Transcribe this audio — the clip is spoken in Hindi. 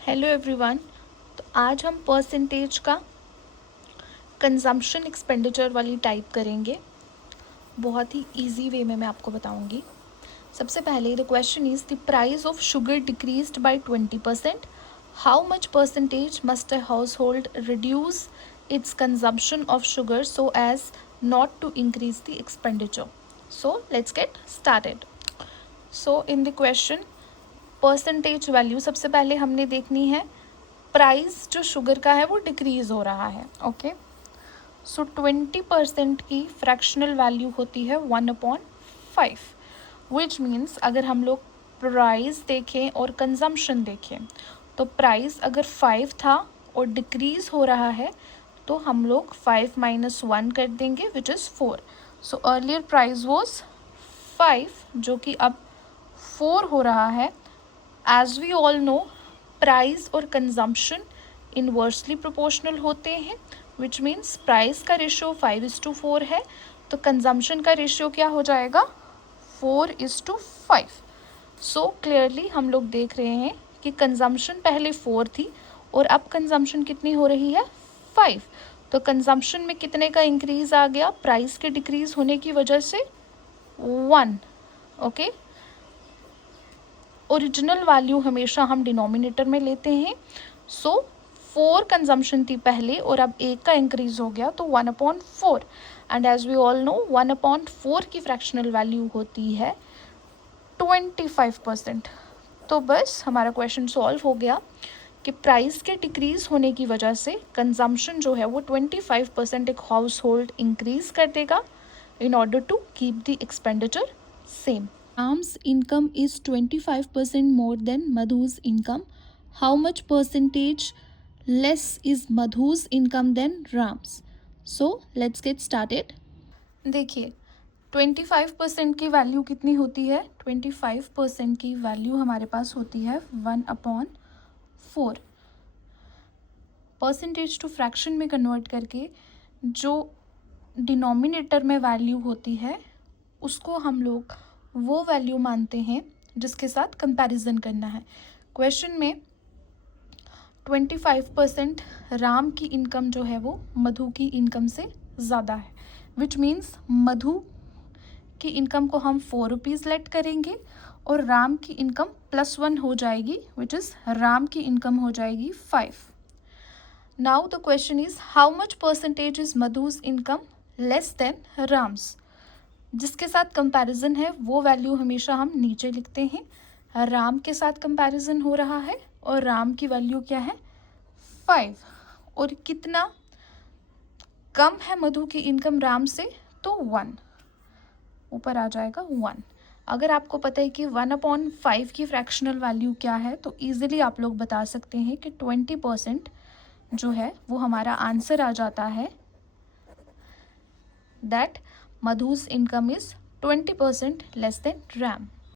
Hello everyone. तो आज हम परसेंटेज का कंजम्पशन एक्सपेंडिचर वाली टाइप करेंगे। बहुत ही इजी वे में मैं आपको बताऊंगी। सबसे पहले the question is the price of sugar decreased by 20%। How much percentage must a household reduce its consumption of sugar so as not to increase the expenditure. So let's get started. So in the question percentage value सबसे पहले हमने देखनी है। प्राइस जो शुगर का है वो डिक्रीज़ हो रहा है। ओके, सो 20% की फ्रैक्शनल वैल्यू होती है 1/5, विच मीन्स अगर हम लोग प्राइस देखें और कंजम्पशन देखें तो प्राइस अगर 5 था और डिक्रीज़ हो रहा है तो हम लोग 5 - 1 कर देंगे which is 4। So earlier price was 5 जो कि अब 4 हो रहा है। As we all know price और कंजम्पशन इनवर्सली प्रोपोर्शनल होते हैं, विच मीन्स प्राइस का रेशियो 5:4 है तो कंजम्पशन का रेशियो क्या हो जाएगा 4:5। सो क्लियरली हम लोग देख रहे हैं कि कंजम्पशन पहले 4 थी और अब कंजम्पशन कितनी हो रही है 5। तो कंजम्पशन में कितने का इंक्रीज आ गया प्राइस के डिक्रीज होने की वजह से 1। ओके, ओरिजिनल वैल्यू हमेशा हम डिनोमिनेटर में लेते हैं। सो 4 कंजम्पशन थी पहले और अब 1 का इंक्रीज हो गया तो 1/4। And as we all know 1/4 की फ्रैक्शनल वैल्यू होती है 25%। तो बस हमारा क्वेश्चन सॉल्व हो गया कि प्राइस के डिक्रीज होने की वजह से कंजम्पशन जो है वो 25% एक हाउस होल्ड इंक्रीज कर देगा in order to keep the expenditure same. Ram's income is 25% more than Madhu's income. How much percentage less is Madhu's income than Ram's? So let's get started. देखिए 25% की वैल्यू कितनी होती है 25% की वैल्यू हमारे पास होती है 1/4। परसेंटेज टू फ्रैक्शन में कन्वर्ट करके जो डिनोमिनेटर में वैल्यू होती है उसको हम लोग वो वैल्यू मानते हैं जिसके साथ कंपैरिजन करना है। क्वेश्चन में 25% राम की इनकम जो है वो मधु की इनकम से ज़्यादा है, विच मीन्स मधु की इनकम को हम 4 रुपीज़ लेट करेंगे और राम की इनकम +1 हो जाएगी, विच इज़ राम की इनकम हो जाएगी 5। Now the question is how much percentage is Madhu's income less than Ram's. जिसके साथ कंपैरिजन है वो वैल्यू हमेशा हम नीचे लिखते हैं। राम के साथ कंपैरिजन हो रहा है और राम की वैल्यू क्या है 5 और कितना कम है मधु की इनकम राम से तो 1, ऊपर आ जाएगा 1। अगर आपको पता है कि 1/5 की फ्रैक्शनल वैल्यू क्या है तो ईजिली आप लोग बता सकते हैं कि 20% जो है वो हमारा आंसर आ जाता है that Madhu's income is 20% less than Ram.